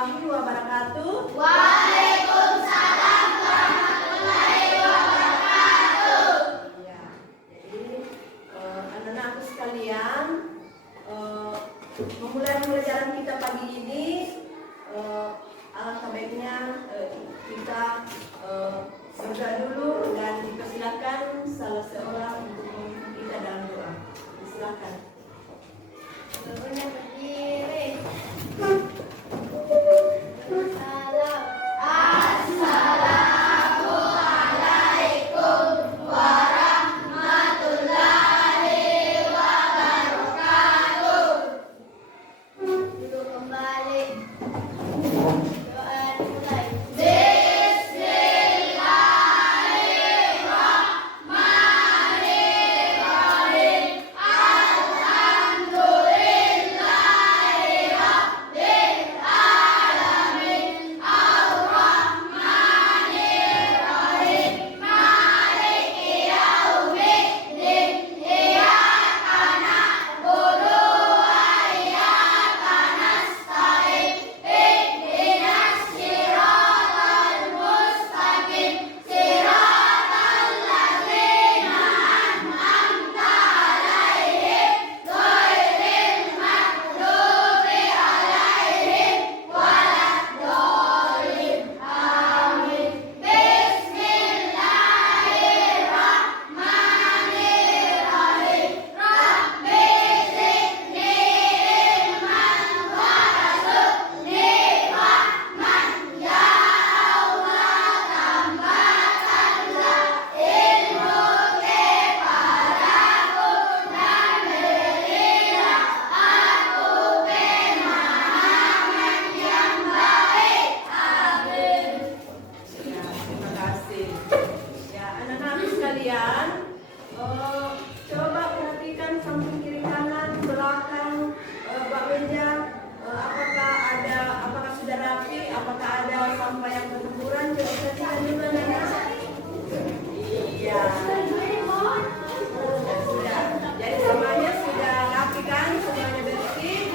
warahmatullahi wabarakatuh. Waalaikumsalam warahmatullahi wabarakatuh. Ya, jadi anak-anakku sekalian, memulai pelajaran kita pagi ini, alangkah baiknya kita berdoa dulu dan dipersilakan salah seorang untuk memimpin kita dalam doa. Silakan. Semuanya berdiri. Salam. Assalamualaikum warahmatullahi wabarakatuh. Duduk kembali. Doa dimulai. Coba perhatikan samping kiri kanan, belakang, bak meja, apakah sudah rapi, apakah ada sampah yang berhamburan. Coba perhatikan dulu anak-anak. Iya. Sudah. Jadi semuanya sudah rapi kan, semuanya bersih.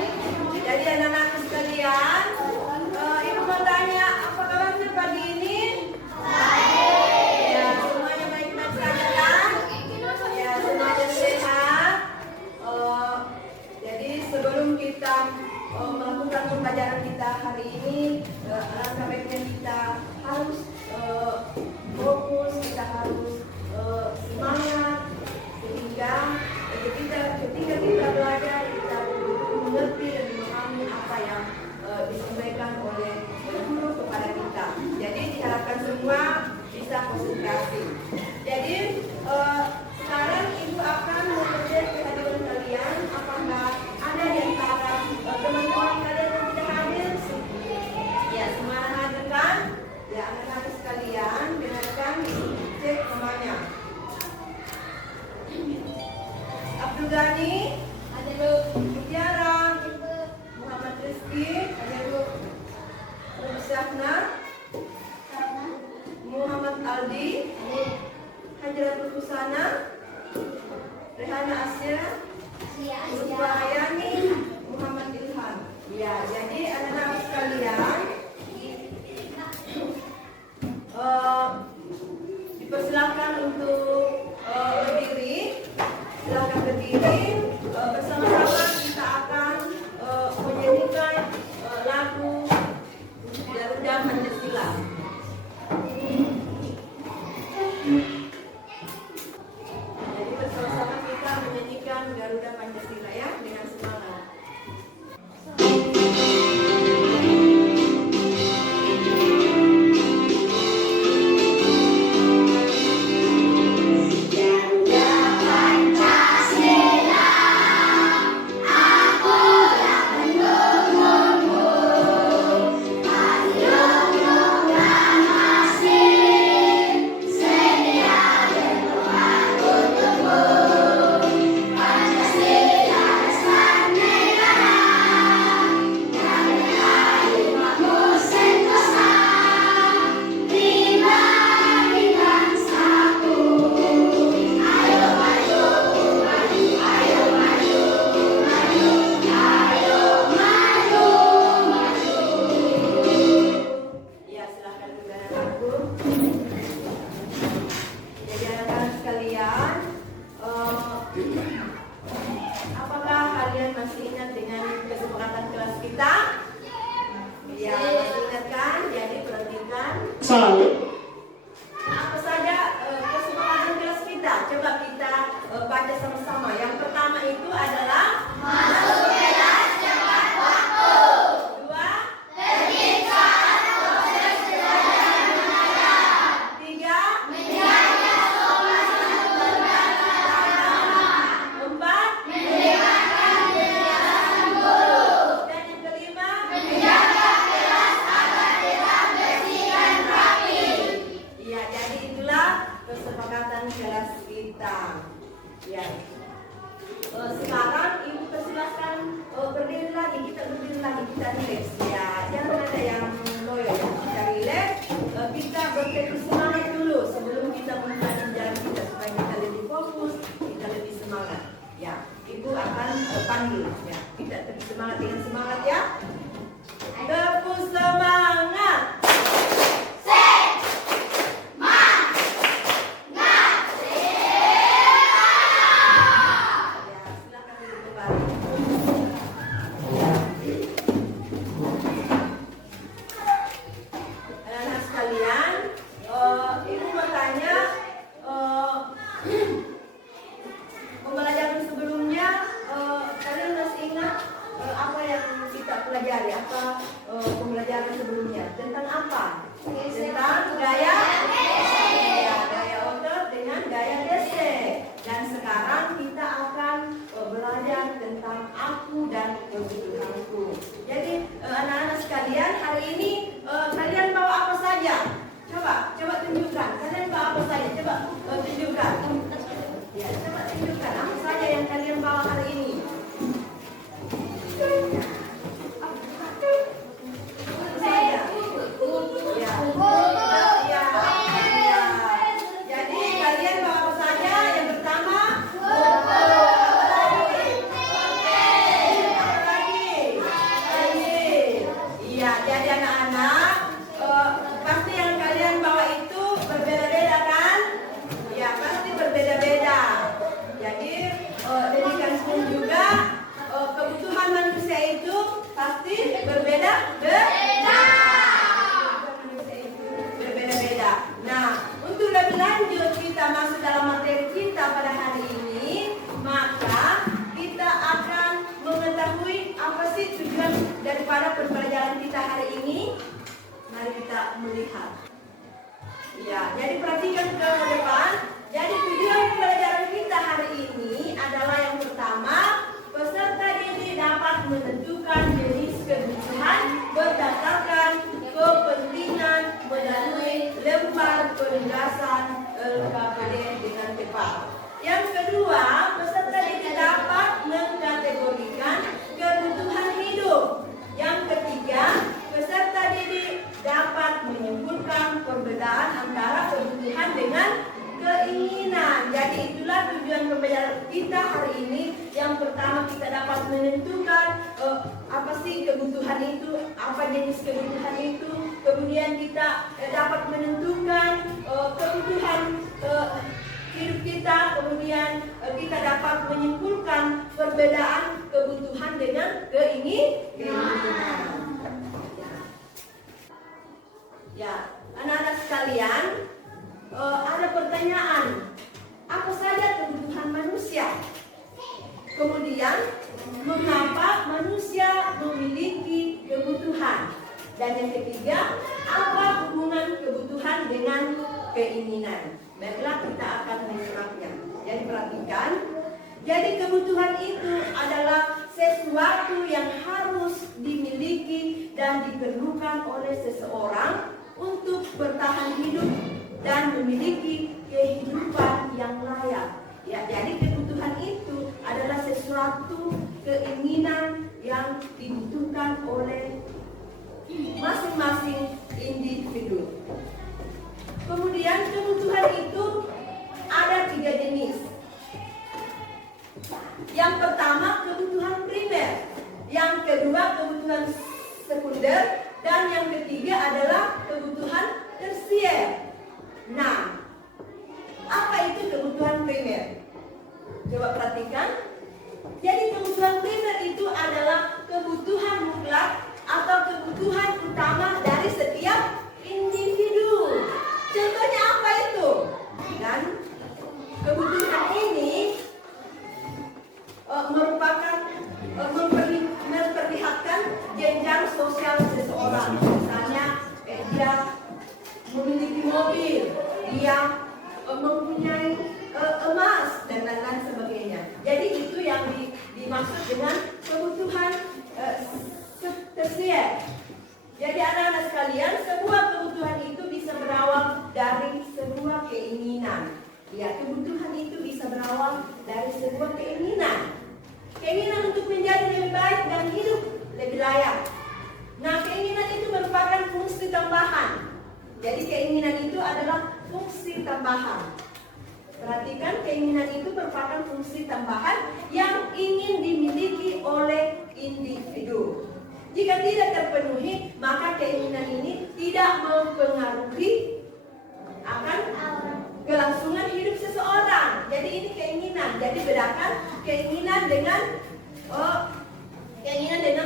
Jadi anak-anak sekalian, ibu mau tanya, apa kabarnya pagi ini? Sebelum kita melakukan pembelajaran kita hari ini, alangkah baiknya kita harus fokus, kita harus semangat, sehingga ketika kita belajar kita mengerti dan memahami apa yang disampaikan oleh guru kepada kita. Jadi diharapkan semua bisa konsentrasi. Jadi sekarang ibu akan mengecek kehadiran kalian. Apakah ada di antara teman-teman kalian yang tidak hadir? Ya, semua hadir kan? Ya, anak-anak sekalian, dengarkan cek namanya. Abdul Ghani, ada Bu. Mutiara, Muhammad Rizki, ada Bu. Abu Syafna, Muhammad Aldi, Hajratul Husana, Rehana Asya, Ayani, Muhammad Ilham. Ya, jadi anak-anak sekalian, dipersilakan untuk berdiri. Silakan berdiri. Bersama-sama kita akan menyanyikan lagu Garuda Pancasila. Jadi bersama-sama kita menyanyikan Garuda Pancasila ya, dengan semangat. Aku yang mendukungmu, maju Salib. Apa saja kesepakatan kelas kita? Coba kita baca sama-sama. Yang pertama itu adalah Masuk kelas tepat waktu. dua, Terbicara proses belajar mengajar. tiga, Menjaga sopan santun beragama. empat, Mendengarkan penjelasan guru. dan yang kelima. Menjaga kelas agar tetap bersih dan rapi. Iya, jadi itulah kesepakatan kelas kita. Ya. Sekarang ibu persilahkan berdiri lagi, kita berdiri lagi, kita relax. Ya, jangan ada yang loyo ya. Kita relax, kita bertekuk semangat dulu sebelum kita memulai jalan kita supaya kita lebih fokus, kita lebih semangat. Ya, ibu akan panggil. Ya, kita lebih semangat dengan semangat ya. Tepuk semangat. Ya, silakan duduk kembali. Anak-anak sekalian, ibu bertanya, pembelajaran sebelumnya kalian masih ingat apa yang kita pelajari? Apa pembelajaran sebelumnya? Tentang apa? Tentang gaya, ya, gaya otot dengan gaya gesek. Dan sekarang kita akan belajar tentang aku dan kebutuhanku. Jadi anak-anak sekalian, hari ini kalian bawa apa saja? Coba tunjukkan. Kalian bawa apa saja? Coba tunjukkan. Ya, coba tunjukkan apa saja yang kalian bawa hari ini. Apa saja? Ya. Ya. Ya. Jadi kalian bawa apa saja? Yang pertama, apa lagi? Iya, jadi anak-anak, pasti yang kalian bawa itu berbeda-beda kan? Ya, pasti berbeda-beda. Jadi demikian pun juga kebutuhan manusia itu pasti berbeda-beda. Manusia itu berbeda-beda. Nah, untuk lebih lanjut kita masuk dalam materi kita pada hari ini, maka kita akan mengetahui apa sih tujuan daripada pembelajaran kita hari ini. Mari kita melihat. Ya, jadi perhatikan ke depan. Jadi tujuan pembelajaran kita hari ini adalah yang pertama, peserta didik dapat menentukan jenis kebutuhan berdasarkan kepentingan melalui lembar penugasan LKPD dengan tepat. Yang kedua, peserta didik dapat mengkategorikan kebutuhan hidup. Yang ketiga, peserta didik dapat menyimpulkan perbedaan antara kebutuhan dengan keinginan. Jadi itulah tujuan pembelajaran kita hari ini. Yang pertama, kita dapat menentukan apa sih kebutuhan itu, apa jenis kebutuhan itu. Kemudian kita dapat menentukan kebutuhan hidup kita. Kemudian kita dapat menyimpulkan perbedaan kebutuhan dengan keinginan. Ya, anak-anak sekalian, ada pertanyaan, apa saja kebutuhan manusia? Kemudian, mengapa manusia memiliki kebutuhan? Dan yang ketiga, apa hubungan kebutuhan dengan keinginan? Baiklah, kita akan menyimaknya. Jadi perhatikan, jadi kebutuhan itu adalah sesuatu yang harus dimiliki dan diperlukan oleh seseorang untuk bertahan hidup dan memiliki kehidupan yang layak. Ya, jadi kebutuhan itu adalah sesuatu keinginan yang dibutuhkan oleh masing-masing individu. Kemudian kebutuhan itu ada 3 jenis. Yang pertama kebutuhan primer, yang kedua kebutuhan sekunder, dan yang ketiga adalah kebutuhan tersier. Nah, apa itu kebutuhan primer? Coba perhatikan. Jadi kebutuhan primer itu adalah kebutuhan mutlak atau kebutuhan utama dari setiap individu. dia memiliki mobil, dia mempunyai emas dan lain-lain sebagainya. Jadi itu yang dimaksud dengan kebutuhan tersier. Jadi anak-anak sekalian, sebuah kebutuhan itu bisa berawal dari sebuah keinginan. Ya, kebutuhan itu bisa berawal dari sebuah keinginan. Keinginan untuk menjadi lebih baik dan hidup lebih layak. Nah, keinginan itu merupakan fungsi tambahan. Jadi keinginan itu adalah fungsi tambahan. Perhatikan, keinginan itu merupakan fungsi tambahan yang ingin dimiliki oleh individu. Jika tidak terpenuhi, maka keinginan ini tidak mempengaruhi akan kelangsungan hidup seseorang. Jadi ini keinginan. Jadi bedakan keinginan dengan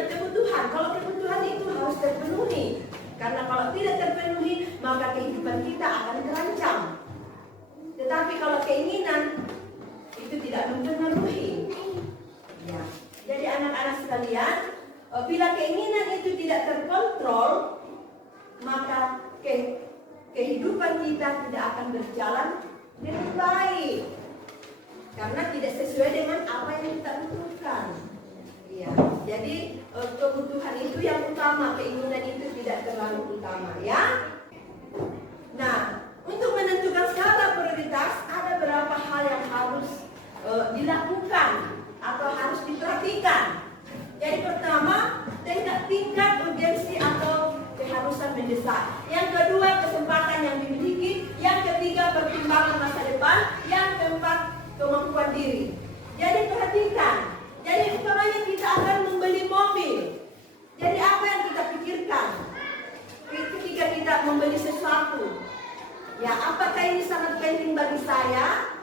kebutuhan. Kalau kebutuhan itu harus terpenuhi. Karena kalau tidak terpenuhi, maka kehidupan kita akan terancam. Tetapi kalau keinginan itu tidak mempengaruhi. Ya. Jadi anak-anak sekalian, bila keinginan itu tidak terkontrol, maka kehidupan kita tidak akan berjalan dengan baik. Karena tidak sesuai dengan apa yang kita butuhkan. Ya. Jadi kebutuhan itu yang utama, keinginan itu tidak terlalu utama, ya. Nah, untuk menentukan skala prioritas ada beberapa hal yang harus dilakukan atau harus diperhatikan. Jadi pertama, tingkat urgensi atau keharusan mendesak. Yang kedua, kesempatan yang dimiliki. Yang ketiga, pertimbangan masa depan. Yang keempat, kemampuan diri. Jadi perhatikan. Jadi umpamanya kita akan membeli mobil. Jadi apa yang kita pikirkan ketika kita membeli sesuatu? Ya, apakah ini sangat penting bagi saya?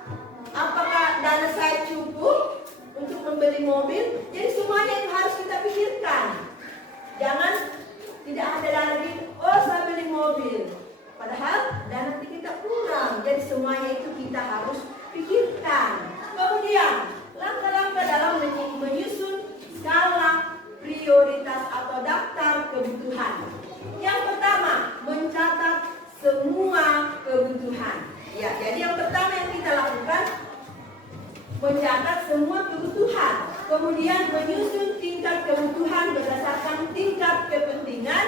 Apakah dana saya cukup untuk membeli mobil? Jadi semuanya itu harus kita pikirkan. Jangan tidak ada dana lagi, oh saya beli mobil. Padahal dana kita kurang. Jadi semuanya itu kita harus pikirkan. Kemudian langkah-langkah dalam menyusun skala prioritas atau daftar kebutuhan. Yang pertama, mencatat semua kebutuhan. Ya, jadi yang pertama yang kita lakukan mencatat semua kebutuhan. Kemudian menyusun tingkat kebutuhan berdasarkan tingkat kepentingan.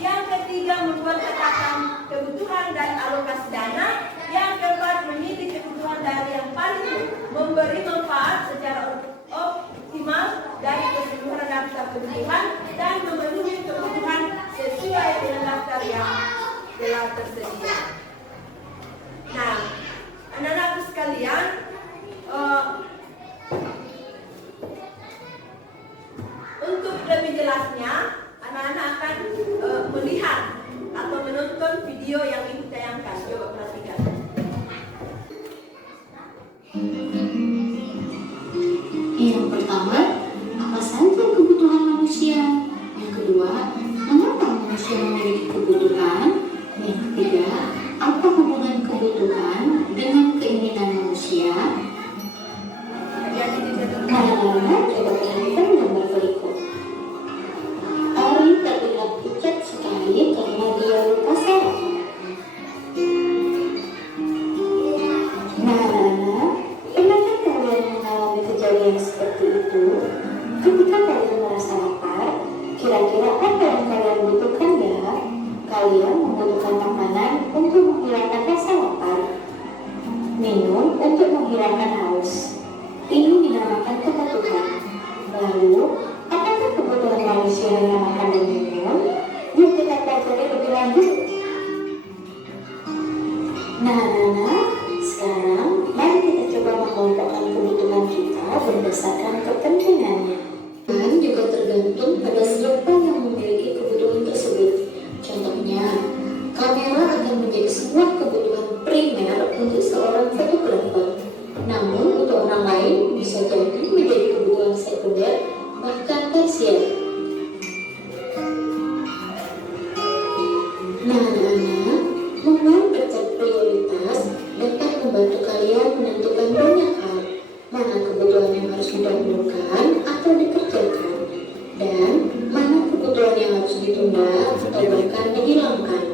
Yang ketiga, membuat catatan kebutuhan dan alokasi dana. Yang keempat, memilih kebutuhan dari yang paling memberi manfaat secara optimal dari keseluruhan daftar kebutuhan dan memenuhi kebutuhan sesuai dengan daftar yang telah tersedia. Nah, anak-anakku sekalian, untuk lebih jelasnya, anak-anak akan melihat atau menonton video yang ibu tayangkan. Coba perhatikan. Yang pertama, apa saja kebutuhan manusia? Yang kedua, mengapa manusia memiliki kebutuhan? Yang ketiga, apa hubungan kebutuhan dengan keinginan manusia? Anak-anak coba perhatikan gambar berikut. Ari terlihat pucat sekali karena dia lupa sarapan. Nah, anak-anak, pernahkah kalian mengalami kejadian seperti itu? Ketika kalian merasa lapar, kira-kira apa yang kalian butuhkan ya? Kalian membutuhkan makanan untuk menghilangkan rasa lapar, minum untuk menghilangkan haus. Ini dinamakan kebutuhan. Lalu, apakah kebutuhan manusia yang makan dan minum? Yuk kita pelajari lebih lanjut. Nah, sekarang mari kita coba mengelompokkan kebutuhan kita berdasarkan kepentingannya. Dan juga tergantung pada siapa yang memiliki kebutuhan tersebut. Contohnya, kamera akan menjadi sebuah kebutuhan primer untuk seorang fotografer. Namun untuk orang lain bisa jadi menjadi kebutuhan sekunder bahkan tersier. Nah, anak-anak, membuat daftar prioritas dapat membantu kalian menentukan banyak hal, mana kebutuhan yang harus didahulukan atau dikerjakan, dan mana kebutuhan yang harus ditunda atau bahkan dihilangkan.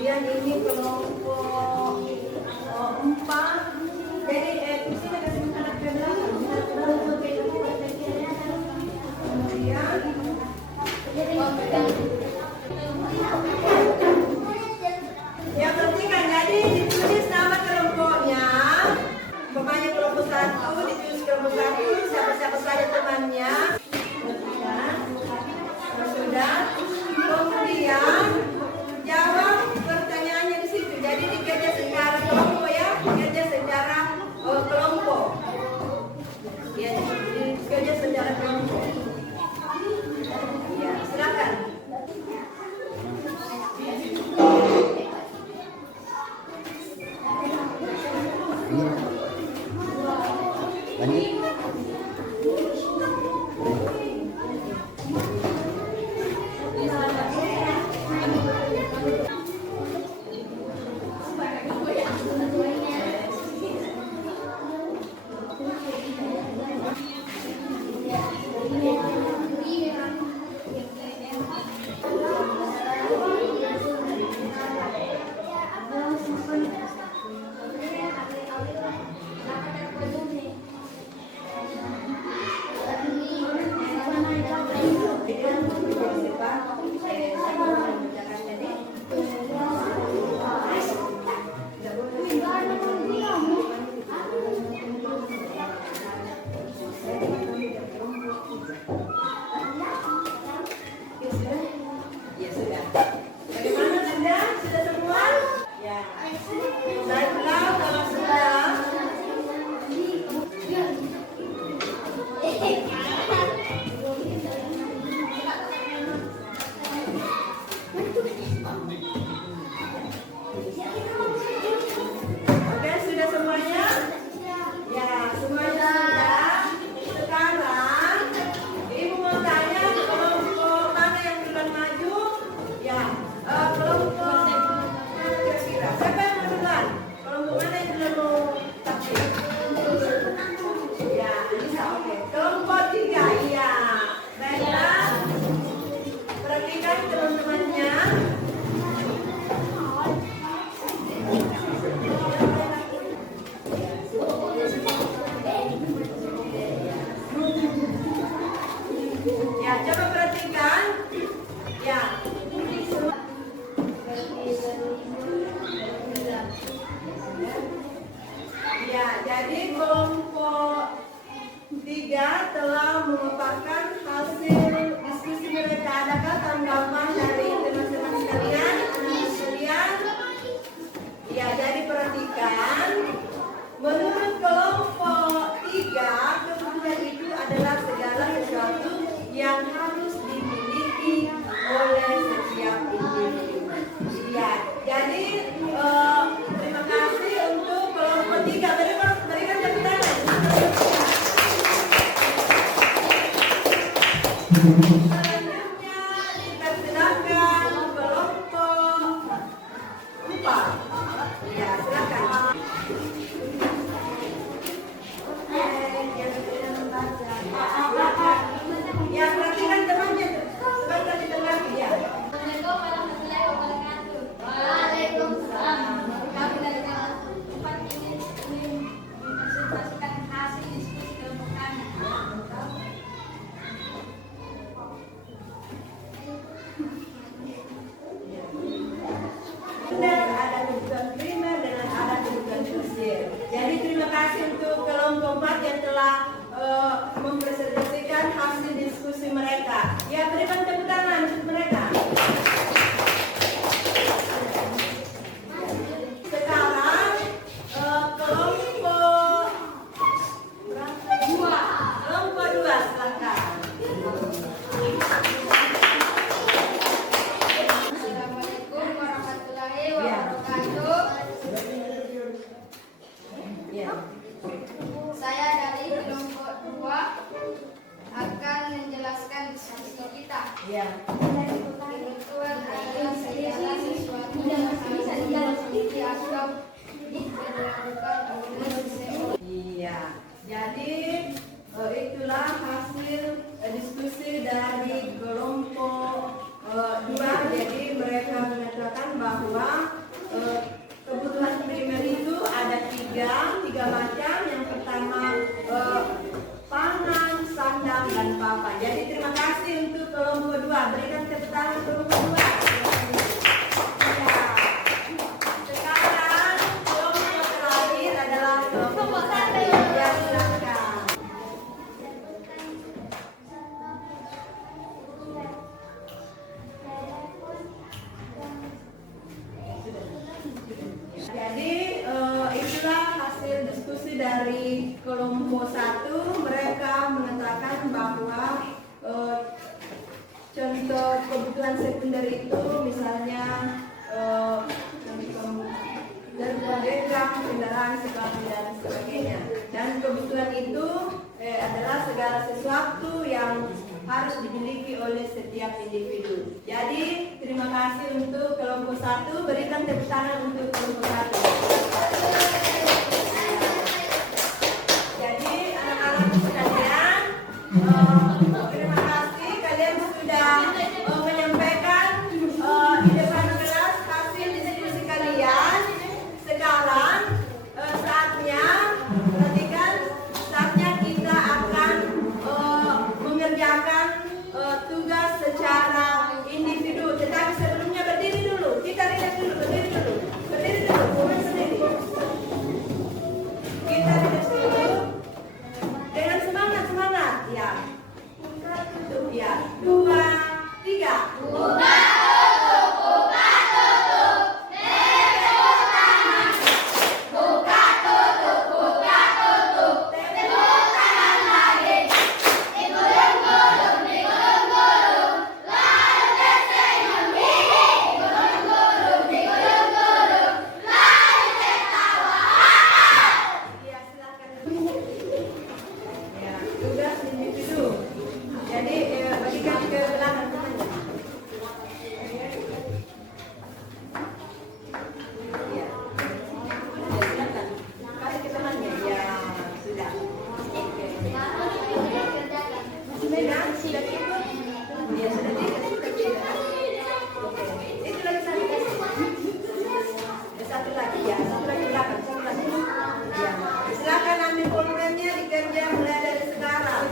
Kemudian ini kelompok 4. Jadi di sini ada sementara ke belakang. Yang penting kan jadi ditulis nama kelompoknya. Pokoknya kelompok 1 ditulis kelompok 1, siapa-siapa saja temannya. Sudah. Kemudian jawab pertanyaannya di situ. Jadi dikerja secara kelompok ya, dikerja secara kelompok. Ya, dikerja secara kelompok. Ya, silakan. Oke, sudah semuanya? Ya, semuanya sudah. Sekarang Ibu mau tanya kelompok mana yang duluan maju? Ya, kelompok kira-kira. Siapa yang duluan? Kelompok mana yang duluan mau takbir? Ya, bisa, oke. Kelompok 3, iya. Baiklah. Perhatikan teman-temannya. Ya, coba perhatikan. Ya. Ya, jadi kelompok 3 telah memaparkan hasil diskusi mereka. Adakah tanggapan dari teman-teman sekalian, anak-anak sekalian? Ya, jadi perhatikan. Menurut kelompok 3, kebutuhan itu adalah segala sesuatu yang harus dimiliki oleh setiap individu. Ya, jadi terima kasih untuk kelompok 3. Berikan tepuk tangan. Selanjutnya dipersilakan kelompok 4. Ya, silakan. Ya, perhatikan temannya. Sebentar didengar ya. Assalamualaikum warahmatullahi wabarakatuh. Waalaikumsalam. Kami dari kelas 4 ingin mempresentasikan hasil diskusi kelompok kami. Ada kebutuhan primer dan ada kebutuhan tersier. Jadi terima kasih untuk kelompok 4 yang telah mempresentasikan hasil diskusi mereka. Ya, berikan tepuk tangan untuk mereka. Sekarang kelompok 2. Kelompok 2 silakan. Assalamualaikum warahmatullahi wabarakatuh. Ya. Saya dari kelompok 2 akan menjelaskan diskusi kita. dari kelompok 1 mereka mengatakan bahwa contoh kebutuhan sekunder itu misalnya dagang, kendaraan, sekolah dan sebagainya. Dan kebutuhan itu adalah segala sesuatu yang harus dimiliki oleh setiap individu. Jadi terima kasih untuk kelompok 1. Berikan tepuk tangan untuk kelompok 1. Jadi anak-anak sekalian, terima kasih kalian sudah menyampaikan di depan kelas hasil diskusi kalian. Sekarang saatnya, perhatikan, saatnya kita akan mengerjakan tugas secara individu. Tetapi sebelumnya berdiri dulu, kita lihat dulu, berdiri dulu, bukan sendiri. Kita lihat dulu dengan semangat, ya. Tutup ya, 2, 3. Tugas individu. Jadi bagikan ke belakang temannya. Ya. Silakan. Kasih ke temannya. Ya, sudah. Oke. Sudah cukup. Ya, sudah cukup. Oke. Itu lagi satu lagi ya. Satu lagi belakang. Satu lagi. Ya. Silakan ambil pulpennya dikerja mulai dari sekarang.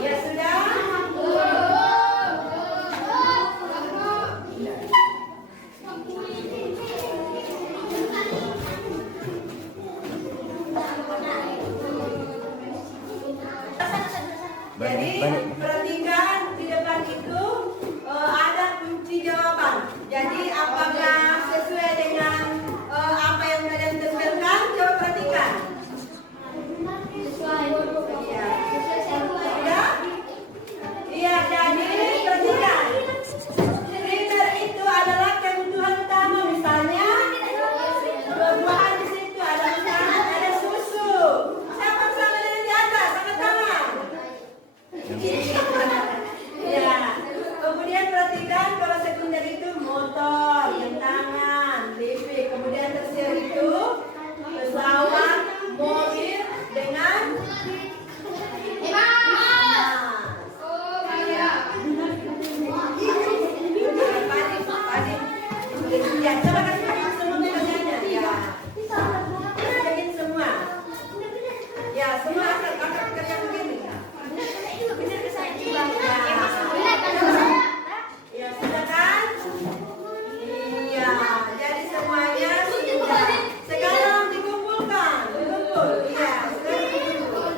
Ya sudah. Jadi perhatikan di depan itu ada kunci jawaban. Jadi apakah sesuai dengan apa yang kalian tempelkan? Coba perhatikan. Iya. Sudah? Iya, jadi perhatikan. Printer itu adalah kebutuhan utama. Misalnya buah-buahan di situ ada misalnya ada susu. Siapa bersama dengan di atas? Angkat tangan. Ya. Kemudian perhatikan kalau sekunder itu motor, jam tangan, TV. Kemudian tersier itu pesawat, mobil dengan ya, coba kasih semua pekerjaannya. Ya. Kerjain semua. Ya, semua angkat pekerjaan begini. Ya, sudah kan? Iya, jadi semuanya sudah. Sekarang dikumpulkan. Dikumpul. Iya, sekarang dikumpul.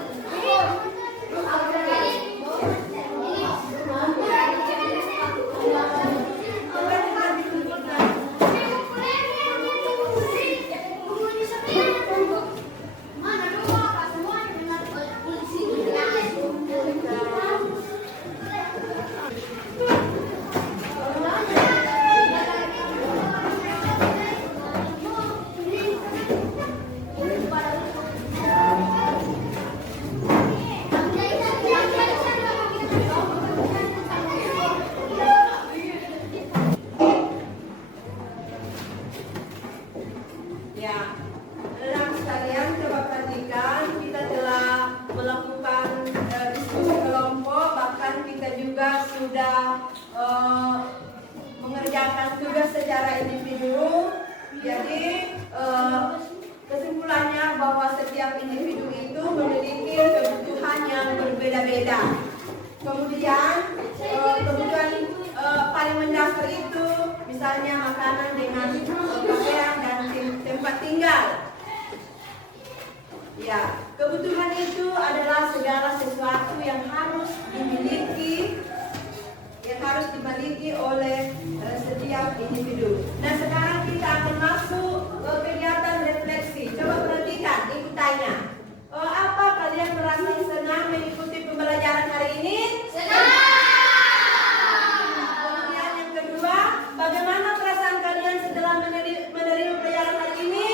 Ya, anak sekalian coba perhatikan, kita telah melakukan diskusi kelompok, bahkan kita juga sudah mengerjakan tugas secara individu. Jadi kesimpulannya bahwa setiap individu itu memiliki kebutuhan yang berbeda-beda. Kemudian kebutuhan paling mendasar itu misalnya makanan dengan pakaian dan tempat tinggal. Ya, kebutuhan itu adalah segala sesuatu yang harus dimiliki oleh setiap individu. Nah, sekarang kita akan masuk ke kegiatan refleksi. Coba perhatikan, ikut tanya. Apa kalian merasa senang mengikuti pembelajaran hari ini? Senang. Kemudian yang kedua, bagaimana perasaan kalian setelah menerima pelajaran hari ini?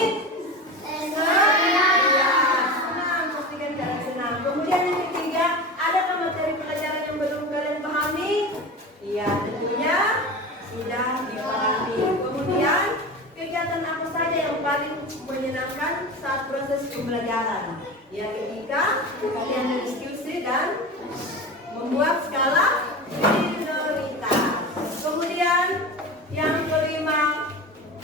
Kemudian yang ketiga, adakah materi pelajaran yang belum kalian pahami? Iya, tentunya sudah dipahami. Kemudian kegiatan apa saja yang paling menyenangkan saat proses pembelajaran? Ya, ketika kalian berdiskusi dan membuat skala prioritas. Kemudian yang kelima,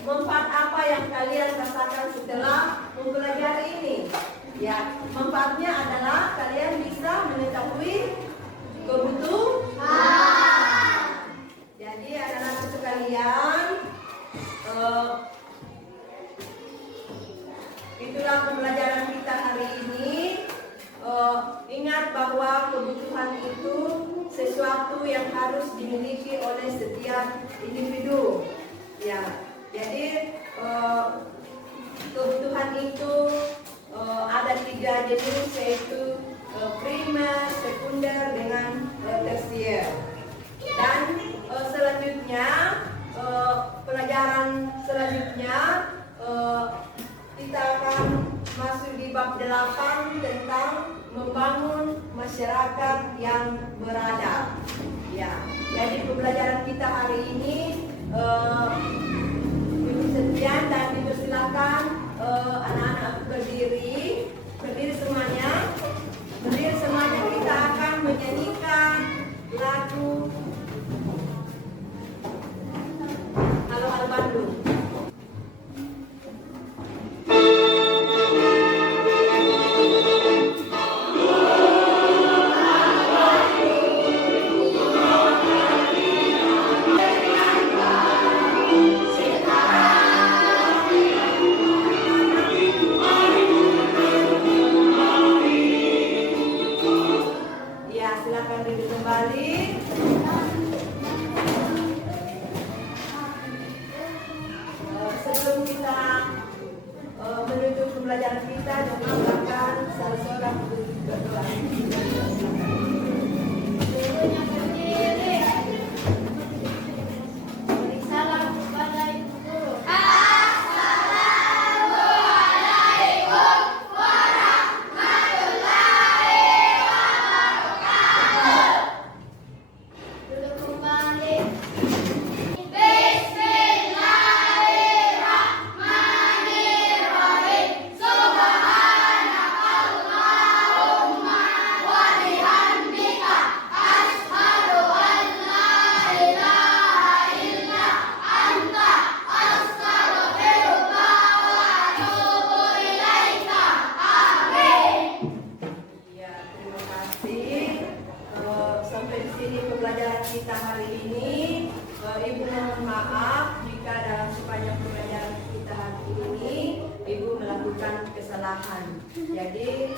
manfaat apa yang kalian rasakan setelah mempelajari ini? Ya, manfaatnya adalah kalian bisa mengetahui kebutuhan. Jadi anak-anak sekalian, itulah pembelajaran kita hari ini. Ingat bahwa kebutuhan itu sesuatu yang harus dimiliki oleh setiap individu. Ya, jadi kebutuhan itu ada 3 jenis, yaitu primer, sekunder, dengan tersier. Dan selanjutnya pelajaran selanjutnya kita akan masuk di bab 8 tentang membangun masyarakat yang beradab. Ya, jadi pembelajaran kita hari ini sekian, dan dipersilakan anak-anak berdiri semuanya. Berdiri semuanya, kita akan menyanyikan lagu Halo Halo Bandung. Silakan duduk kembali. Sebelum kita menutup pembelajaran kita, silakan salah seorang berdoa. Salam kepada Ibu Guru. Duduk kembali. Bismillahirrahmanirrahim. Subhanakallahumma wa bihamdika asyhadu an la ilaha illa anta astaghfiruka wa atubu ilaika. Amin. Ya, terima kasih. Sampai di sini pembelajaran kita hari ini. Ibu mohon maaf jika dalam sepanjang pembelajaran kita hari ini Ibu melakukan kesalahan. Jadi